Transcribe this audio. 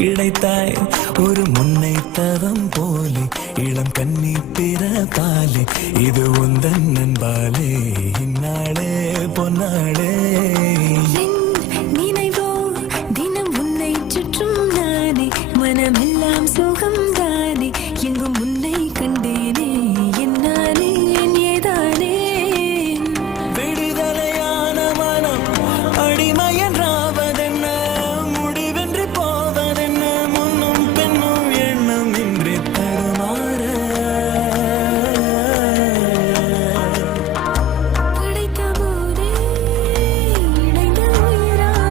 கிடைத்தாய் ஒரு முன்னை தரம் போலே இளம் கன்னி பிறப்பாலே இது உந்தன் நண்பாலே இந்நாளே பொன்னாளே